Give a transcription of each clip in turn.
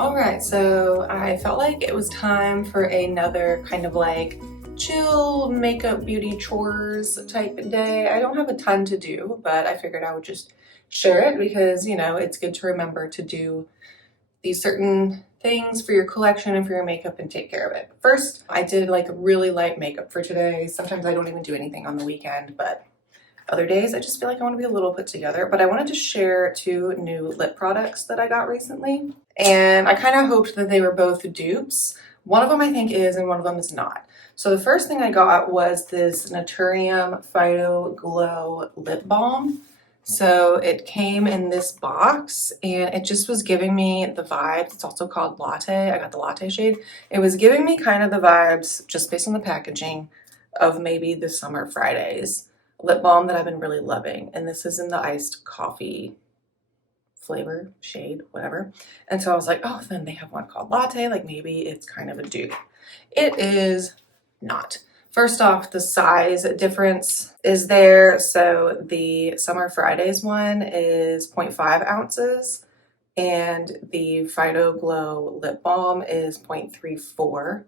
All right, so I felt like it was time for another kind of like chill makeup beauty chores type day. I don't have a ton to do, but I figured I would just share it because, it's good to remember to do these certain things for your collection and for your makeup and take care of it. First, I did like really light makeup for today. Sometimes I don't even do anything on the weekend, but other days I just feel like I want to be a little put together. But I wanted to share two new lip products that I got recently. And I kind of hoped that they were both dupes. One of them I think is and one of them is not. So the first thing I got was this Naturium Phyto Glow Lip Balm. So it came in this box and it just was giving me the vibes. It's also called Latte. I got the Latte shade. It was giving me kind of the vibes, just based on the packaging, of maybe the Summer Fridays lip balm that I've been really loving. And this is in the iced coffee flavor, shade, whatever. And so I was like, oh, then they have one called Latte. Like maybe it's kind of a dupe. It is not. First off, the size difference is there. So the Summer Fridays one is 0.5 ounces and the Phyto Glow lip balm is 0.34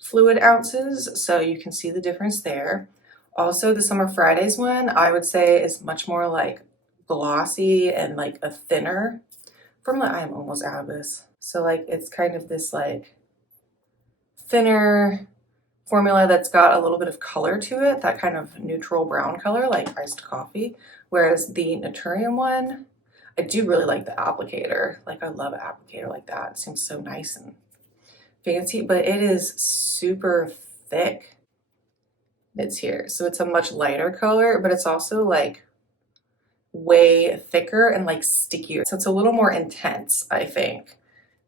fluid ounces. So you can see the difference there. Also, the Summer Fridays one, I would say is much more like glossy and like a thinner formula. I am almost out of this. So like it's kind of this like thinner formula that's got a little bit of color to it, that kind of neutral brown color like iced coffee. Whereas the Naturium one, I do really like the applicator. Like I love an applicator like that. It seems so nice and fancy, but it is super thick. It's here. So it's a much lighter color, but it's also like way thicker and like stickier. So it's a little more intense, I think,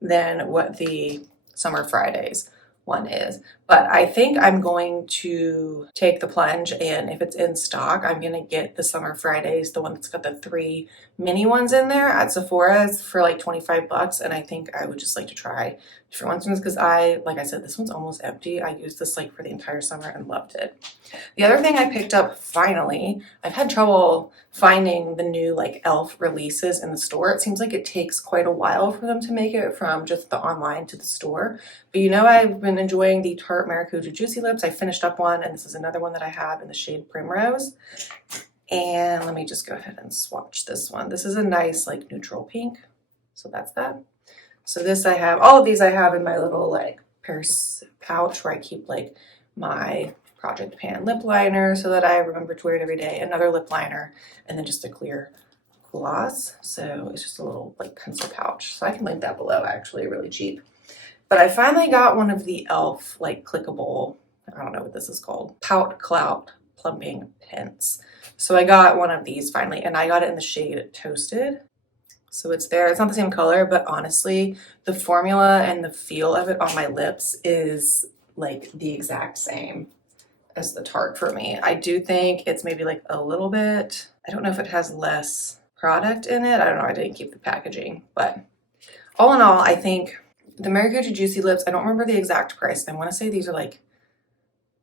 than what the Summer Fridays one is. But I think I'm going to take the plunge, and if it's in stock, I'm going to get the Summer Fridays, the one that's got the 3 mini ones in there at Sephora's for like 25 bucks. And I think I would just like to try different ones because like I said, this one's almost empty. I used this like for the entire summer and loved it. The other thing I picked up finally, I've had trouble finding the new like e.l.f. releases in the store. It seems like it takes quite a while for them to make it from just the online to the store. But I've been enjoying the Tarte Maracuja Juicy Lips. I finished up one, and this is another one that I have in the shade Primrose. And let me just go ahead and swatch this one. This is a nice like neutral pink. So that's that. So this I have, all of these I have in my little like purse pouch where I keep like my Project Pan lip liner so that I remember to wear it every day, another lip liner, and then just a clear gloss. So it's just a little like pencil pouch. So I can link that below, actually, really cheap. But I finally got one of the e.l.f. like clickable, I don't know what this is called, Pout Clout plumping pens. So I got one of these finally, and I got it in the shade Toasted. So it's there. It's not the same color, but honestly, the formula and the feel of it on my lips is like the exact same as the Tarte for me. I do think it's maybe like a little bit, I don't know if it has less product in it. I don't know. I didn't keep the packaging, but all in all, I think the Maracuja Juicy Lips, I don't remember the exact price. I want to say these are like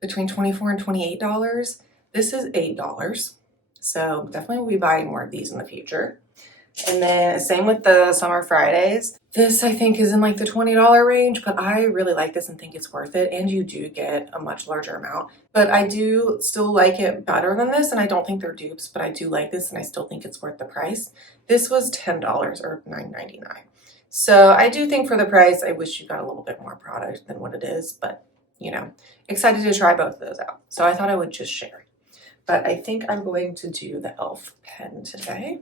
between $24 and $28. This is $8. So definitely will be buying more of these in the future. And then same with the Summer Fridays. This I think is in like the $20 range, but I really like this and think it's worth it. And you do get a much larger amount, but I do still like it better than this. And I don't think they're dupes, but I do like this and I still think it's worth the price. This was $10 or $9.99. So I do think for the price, I wish you got a little bit more product than what it is, but excited to try both of those out. So I thought I would just share. But I think I'm going to do the e.l.f. pen today.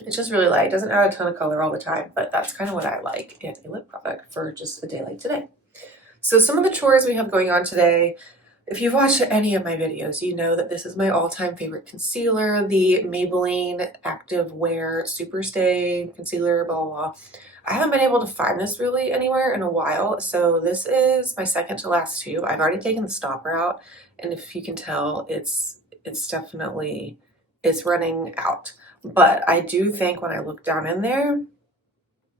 It's just really light. It doesn't add a ton of color all the time, but that's kind of what I like in a lip product for just a day like today. So some of the chores we have going on today, if you've watched any of my videos, you know that this is my all-time favorite concealer, the Maybelline Active Wear Superstay Concealer, blah, blah, blah. I haven't been able to find this really anywhere in a while, so this is my second to last tube. I've already taken the stopper out, and if you can tell, it's definitely, it's running out. But I do think when I look down in there,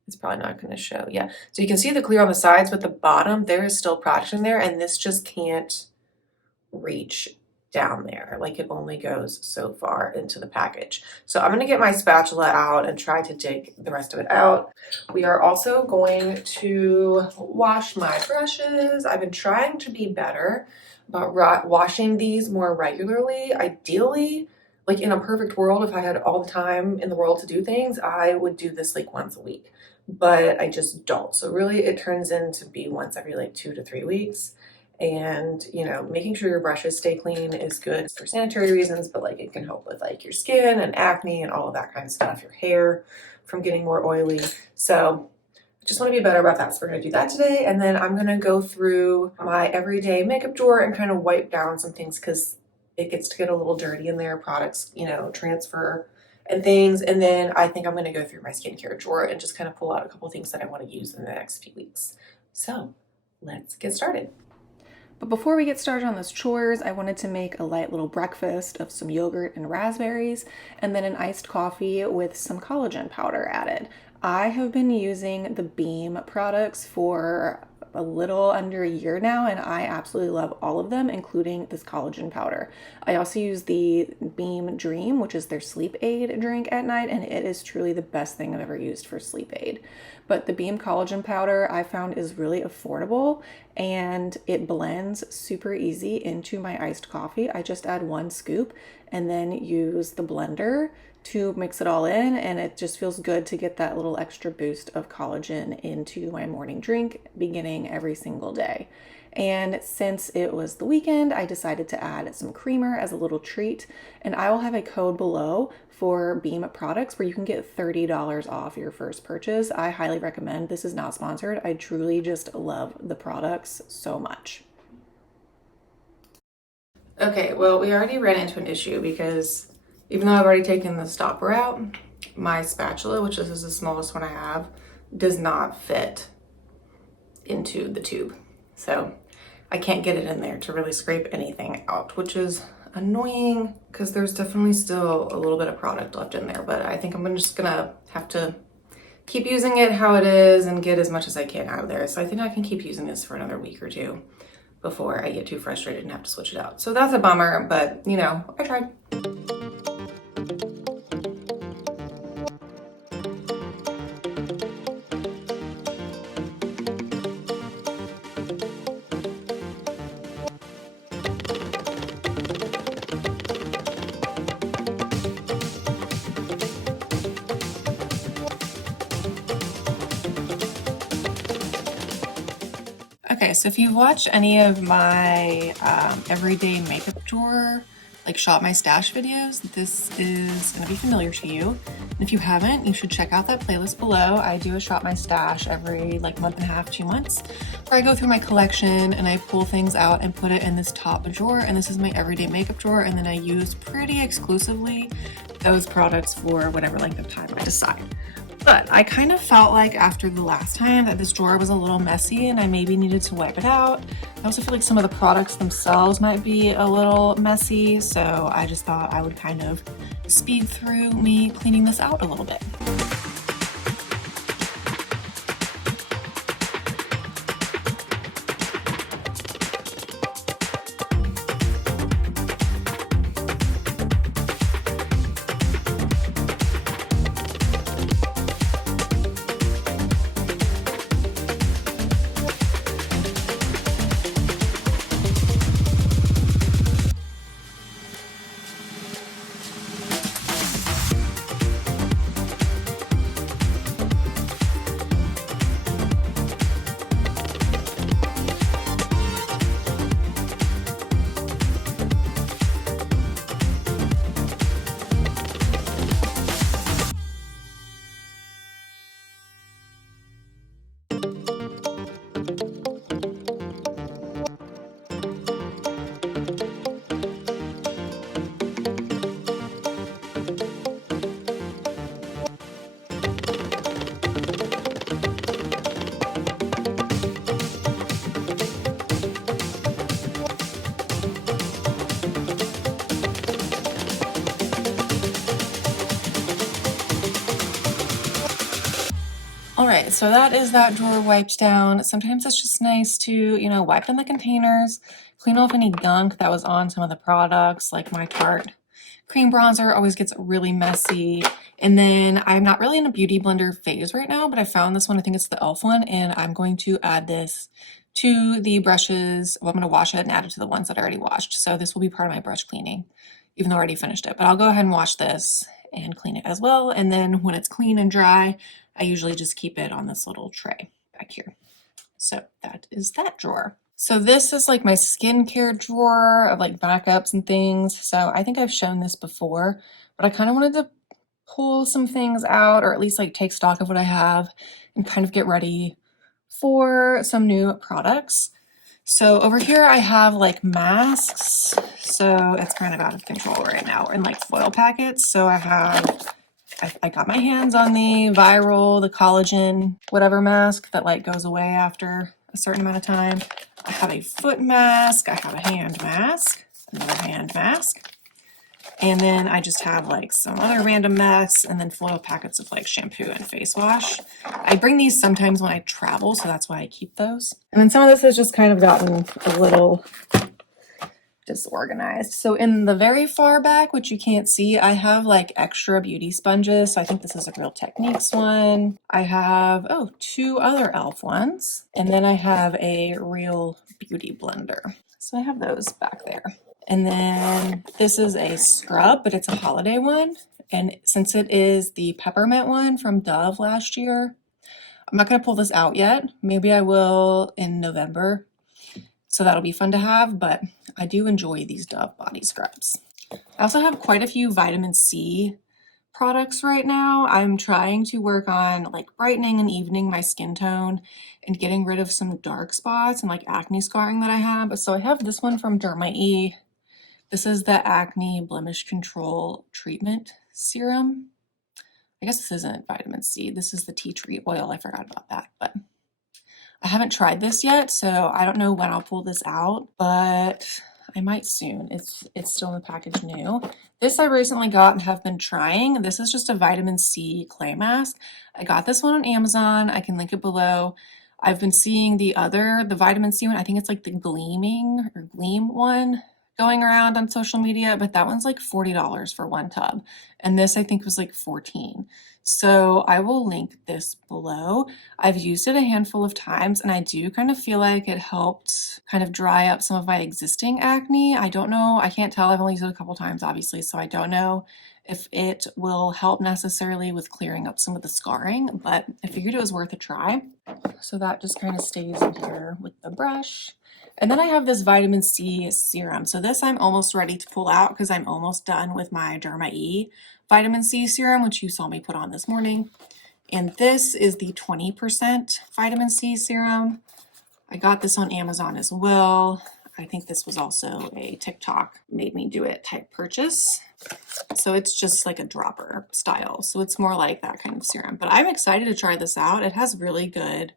it's probably not going to show. Yeah. So you can see the clear on the sides, but the bottom, there is still product in there, and this just can't reach down there. Like it only goes so far into the package. So I'm gonna get my spatula out and try to dig the rest of it out. We are also going to wash my brushes. I've been trying to be better about washing these more regularly. Ideally, like in a perfect world, if I had all the time in the world to do things, I would do this like once a week, but I just don't. So really it turns into be once every like 2 to 3 weeks. And making sure your brushes stay clean is good for sanitary reasons, but like it can help with like your skin and acne and all of that kind of stuff, your hair from getting more oily. So I just want to be better about that. So we're going to do that today. And then I'm going to go through my everyday makeup drawer and kind of wipe down some things because it gets to get a little dirty in there, products, transfer and things. And then I think I'm going to go through my skincare drawer and just kind of pull out a couple things that I want to use in the next few weeks. So let's get started. But before we get started on those chores, I wanted to make a light little breakfast of some yogurt and raspberries, and then an iced coffee with some collagen powder added. I have been using the Beam products for a little under a year now, and I absolutely love all of them, including this collagen powder. I also use the Beam Dream, which is their sleep aid drink at night, and it is truly the best thing I've ever used for sleep aid. But the Beam collagen powder I found is really affordable, and it blends super easy into my iced coffee. I just add 1 scoop and then use the blender to mix it all in, and it just feels good to get that little extra boost of collagen into my morning drink beginning every single day. And since it was the weekend, I decided to add some creamer as a little treat, and I will have a code below for Beam products where you can get $30 off your first purchase. I highly recommend. This is not sponsored. I truly just love the products so much. Okay, well, we already ran into an issue because even though I've already taken the stopper out, my spatula, which this is the smallest one I have, does not fit into the tube. So I can't get it in there to really scrape anything out, which is annoying because there's definitely still a little bit of product left in there, but I think I'm just gonna have to keep using it how it is and get as much as I can out of there. So I think I can keep using this for another week or two before I get too frustrated and have to switch it out. So that's a bummer, but I tried. Okay, so if you've watched any of my everyday makeup drawer, like shop my stash videos, this is gonna be familiar to you. And if you haven't, you should check out that playlist below. I do a shop my stash every like month and a half, 2 months, where I go through my collection and I pull things out and put it in this top drawer. And this is my everyday makeup drawer. And then I use pretty exclusively those products for whatever length of time I decide. But I kind of felt like after the last time that this drawer was a little messy and I maybe needed to wipe it out. I also feel like some of the products themselves might be a little messy, so I just thought I would kind of speed through me cleaning this out a little bit. All right, so that is that drawer wiped down. Sometimes it's just nice to, wipe down the containers, clean off any gunk that was on some of the products, like my Tarte cream bronzer always gets really messy. And then I'm not really in a beauty blender phase right now, but I found this one. I think it's the e.l.f. one, and I'm going to add this to the brushes. Well, I'm going to wash it and add it to the ones that I already washed. So this will be part of my brush cleaning, even though I already finished it. But I'll go ahead and wash this and clean it as well. And then when it's clean and dry, I usually just keep it on this little tray back here. So that is that drawer. So this is like my skincare drawer of like backups and things. So I think I've shown this before, but I kind of wanted to pull some things out, or at least like take stock of what I have and kind of get ready for some new products. So over here I have like masks. So it's kind of out of control right now. We're in like foil packets. So I got my hands on the viral, the collagen, whatever mask that like goes away after a certain amount of time. I have a foot mask, I have a hand mask, another hand mask, and then I just have like some other random masks and then foil packets of like shampoo and face wash. I bring these sometimes when I travel, so that's why I keep those. And then some of this has just kind of gotten a little disorganized. So in the very far back, which you can't see, I have like extra beauty sponges. So I think this is a Real Techniques one. I have, oh, two other e.l.f. ones. And then I have a Real Beauty blender. So I have those back there. And then this is a scrub, but it's a holiday one. And since it is the peppermint one from Dove last year, I'm not going to pull this out yet. Maybe I will in November. So that'll be fun to have, but I do enjoy these Dove body scrubs. I also have quite a few vitamin C products right now. I'm trying to work on like brightening and evening my skin tone and getting rid of some dark spots and like acne scarring that I have. So I have this one from Derma E. This is the Acne Blemish Control Treatment Serum. I guess this isn't vitamin C. This is the tea tree oil. I forgot about that, but I haven't tried this yet, so I don't know when I'll pull this out, but I might soon. It's still in the package new. This I recently got and have been trying. This is just a vitamin C clay mask. I got this one on Amazon. I can link it below. I've been seeing the vitamin C one. I think it's like the Gleaming or Gleam one going around on social media, but that one's like $40 for one tub. And this I think was like $14. So I will link this below. I've used it a handful of times and I do kind of feel like it helped kind of dry up some of my existing acne. I don't know, I can't tell. I've only used it a couple times, obviously, so I don't know if it will help necessarily with clearing up some of the scarring, but I figured it was worth a try. So that just kind of stays in here with the brush. And then I have this vitamin C serum. So this I'm almost ready to pull out because I'm almost done with my Derma E vitamin C serum, which you saw me put on this morning. And this is the 20% vitamin C serum. I got this on Amazon as well. I think this was also a TikTok made me do it type purchase. So it's just like a dropper style. So it's more like that kind of serum. But I'm excited to try this out. It has really good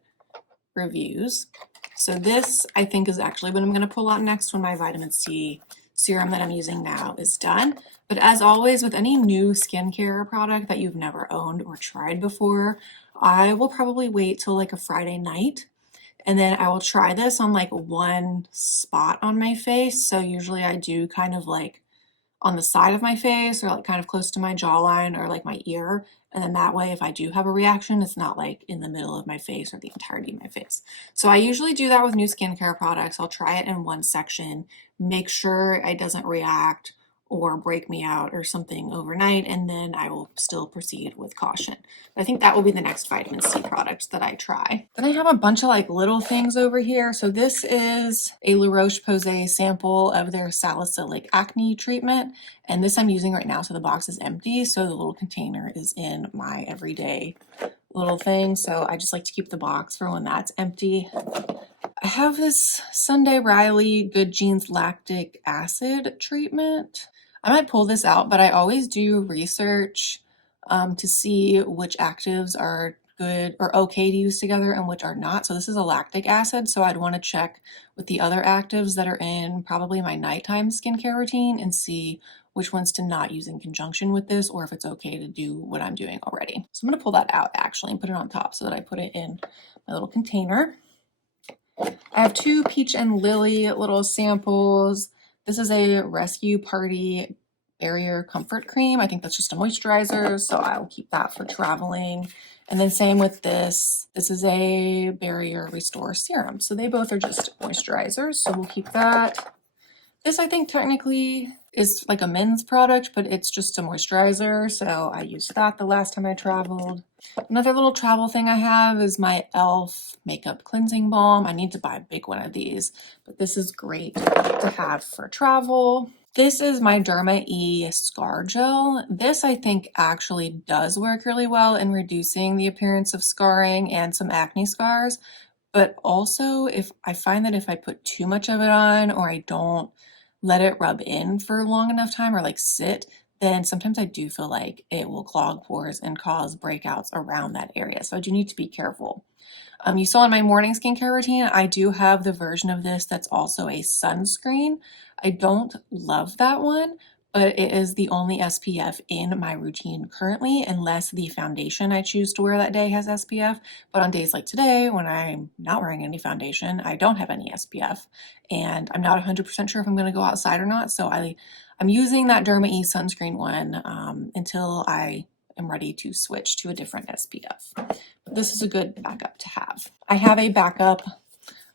reviews. So this I think is actually what I'm going to pull out next when my vitamin C serum that I'm using now is done. But as always, with any new skincare product that you've never owned or tried before, I will probably wait till like a Friday night and then I will try this on like one spot on my face. So usually I do kind of like on the side of my face or like kind of close to my jawline or like my ear. And then that way, if I do have a reaction, it's not like in the middle of my face or the entirety of my face. So I usually do that with new skincare products. I'll try it in one section, make sure it doesn't react or break me out or something overnight, and then I will still proceed with caution. I think that will be the next vitamin C product that I try. Then I have a bunch of like little things over here. So this is a La Roche-Posay sample of their salicylic acne treatment. And this I'm using right now, so the box is empty. So the little container is in my everyday little thing. So I just like to keep the box for when that's empty. I have this Sunday Riley Good Genes lactic acid treatment. I might pull this out, but I always do research to see which actives are good or okay to use together and which are not. So this is a lactic acid, so I'd want to check with the other actives that are in probably my nighttime skincare routine and see which ones to not use in conjunction with this, or if it's okay to do what I'm doing already. So I'm going to pull that out actually and put it on top so that I put it in my little container. I have two Peach and Lily little samples. This is a Rescue Party Barrier Comfort Cream. I think that's just a moisturizer, so I'll keep that for traveling. And then same with this. This is a Barrier Restore Serum. So they both are just moisturizers, so we'll keep that. This, I think, technically is like a men's product, but it's just a moisturizer, so I used that the last time I traveled. Another little travel thing I have is my e.l.f. makeup cleansing balm. I need to buy a big one of these, but this is great to have for travel. This is my Derma E Scar Gel. This, I think, actually does work really well in reducing the appearance of scarring and some acne scars. But also, if I find that if I put too much of it on or I don't let it rub in for a long enough time or like sit, then sometimes I do feel like it will clog pores and cause breakouts around that area. So I do need to be careful. You saw in my morning skincare routine, I do have the version of this that's also a sunscreen. I don't love that one, but it is the only SPF in my routine currently, unless the foundation I choose to wear that day has SPF. But on days like today, when I'm not wearing any foundation, I don't have any SPF, and I'm not 100% sure if I'm going to go outside or not. So I'm using that Derma E sunscreen one until I am ready to switch to a different SPF. This is a good backup to have. I have a backup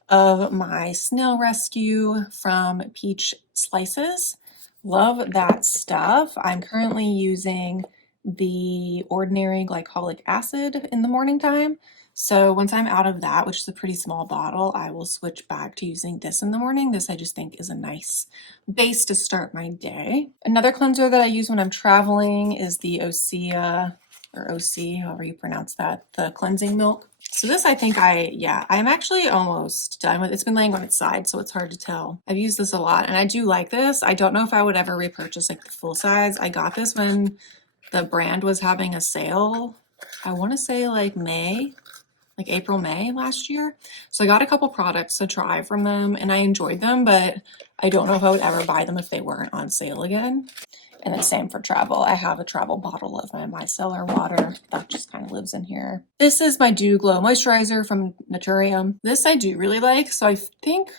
of my snail rescue from Peach Slices. Love that stuff. I'm currently using the ordinary glycolic acid in the morning time. So once I'm out of that, which is a pretty small bottle, I will switch back to using this in the morning. This I just think is a nice base to start my day. Another cleanser that I use when I'm traveling is the Osea, or OC, however you pronounce that, the cleansing milk. So this I think I'm actually almost done with. It's been laying on its side, so it's hard to tell. I've used this a lot and I do like this. I don't know if I would ever repurchase like the full size. I got this when the brand was having a sale. I want to say like April, May last year. So I got a couple products to try from them and I enjoyed them, but I don't know if I would ever buy them if they weren't on sale again. And then same for travel. I have a travel bottle of my micellar water that just kind of lives in here. This is my Dew Glow Moisturizer from Naturium. This I do really like, so I think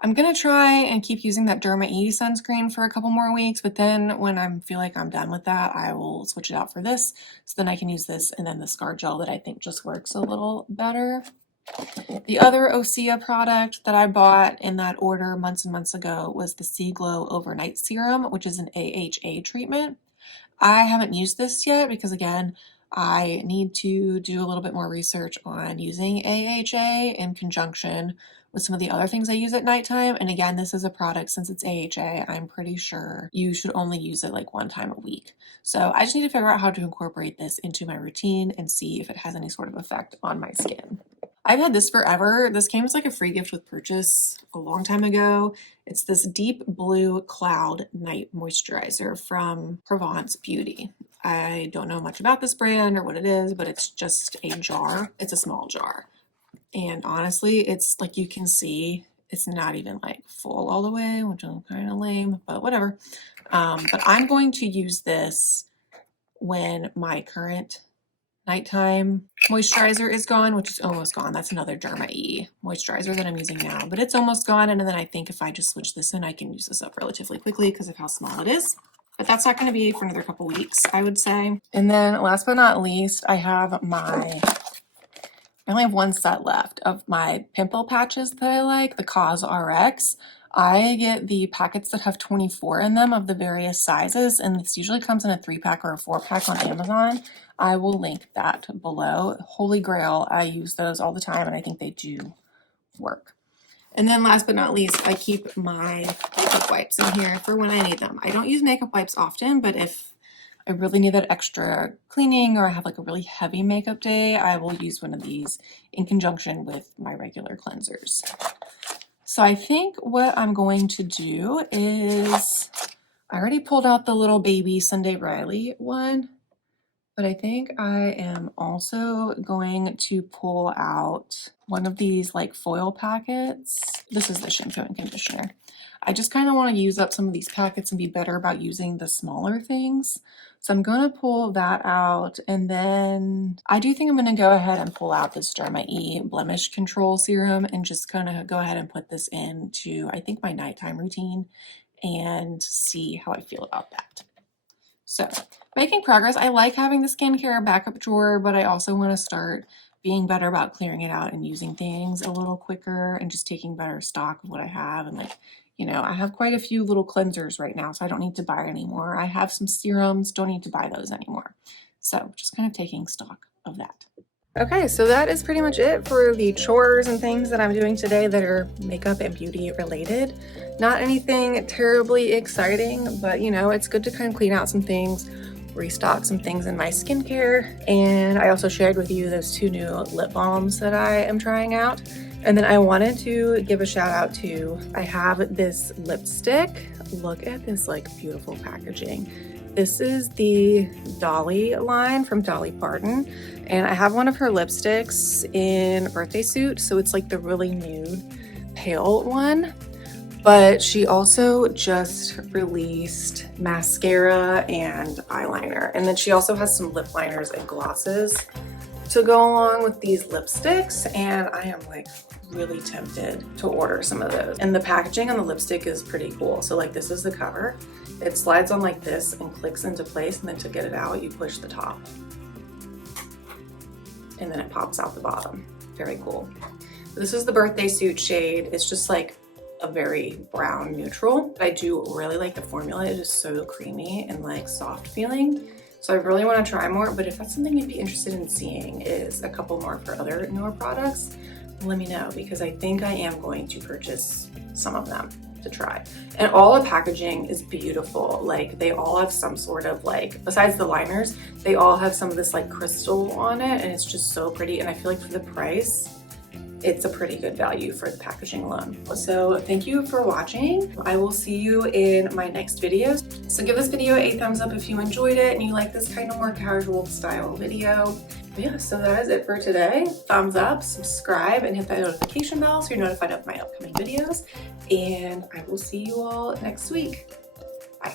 I'm gonna try and keep using that Derma E sunscreen for a couple more weeks, but then when I feel like I'm done with that, I will switch it out for this, so then I can use this and then the Scar Gel that I think just works a little better. The other Osea product that I bought in that order months and months ago was the Sea Glow Overnight Serum, which is an AHA treatment. I haven't used this yet because, again, I need to do a little bit more research on using AHA in conjunction with some of the other things I use at nighttime. And again, this is a product, since it's AHA, I'm pretty sure you should only use it like one time a week. So I just need to figure out how to incorporate this into my routine and see if it has any sort of effect on my skin. I've had this forever. This came as like a free gift with purchase a long time ago. It's this Deep Blue Cloud Night Moisturizer from Provence Beauty. I don't know much about this brand or what it is, but it's just a jar. It's a small jar. And honestly, it's like you can see, it's not even like full all the way, which is kind of lame, but whatever. But I'm going to use this when my current nighttime moisturizer is gone, which is almost gone. That's another Derma E moisturizer that I'm using now, but it's almost gone. And then I think if I just switch this in, I can use this up relatively quickly because of how small it is. But that's not going to be for another couple weeks, I would say. And then last but not least, I only have one set left of my pimple patches that I like, the Cause RX. I get the packets that have 24 in them of the various sizes, and this usually comes in a 3-pack or a 4-pack on Amazon. I will link that below. Holy Grail, I use those all the time, and I think they do work. And then last but not least, I keep my makeup wipes in here for when I need them. I don't use makeup wipes often, but if I really need that extra cleaning or I have like a really heavy makeup day, I will use one of these in conjunction with my regular cleansers. So I think what I'm going to do is, I already pulled out the little baby Sunday Riley one, but I think I am also going to pull out one of these like foil packets. This is the shampoo and conditioner. I just kind of want to use up some of these packets and be better about using the smaller things. So I'm going to pull that out, and then I do think I'm going to go ahead and pull out this Derma E Blemish Control Serum and just kind of go ahead and put this into, I think, my nighttime routine and see how I feel about that. So making progress. I like having the skincare backup drawer, but I also want to start being better about clearing it out and using things a little quicker and just taking better stock of what I have. And like, you know, I have quite a few little cleansers right now, so I don't need to buy anymore. I have some serums, don't need to buy those anymore. So just kind of taking stock of that. Okay, so that is pretty much it for the chores and things that I'm doing today that are makeup and beauty related. Not anything terribly exciting, but you know, it's good to kind of clean out some things, restock some things in my skincare. And I also shared with you those 2 new lip balms that I am trying out. And then I wanted to give a shout out to, I have this lipstick. Look at this like beautiful packaging. This is the Dolly line from Dolly Parton, and I have one of her lipsticks in Birthday Suit, so it's like the really nude pale one. But she also just released mascara and eyeliner, and then she also has some lip liners and glosses to go along with these lipsticks, and I am like really tempted to order some of those. And the packaging on the lipstick is pretty cool. So like this is the cover. It slides on like this and clicks into place, and then to get it out, you push the top. And then it pops out the bottom. Very cool. This is the Birthday Suit shade. It's just like a very brown neutral. I do really like the formula. It is so creamy and like soft feeling. So I really want to try more, but if that's something you'd be interested in seeing is a couple more of her other newer products, let me know, because I think I am going to purchase some of them to try. And all the packaging is beautiful. Like they all have some sort of like, besides the liners, they all have some of this like crystal on it, and it's just so pretty. And I feel like for the price, it's a pretty good value for the packaging alone. So thank you for watching. I will see you in my next video. So give this video a thumbs up if you enjoyed it and you like this kind of more casual style video. But yeah, so that is it for today. Thumbs up, subscribe, and hit that notification bell so you're notified of my upcoming videos. And I will see you all next week. Bye.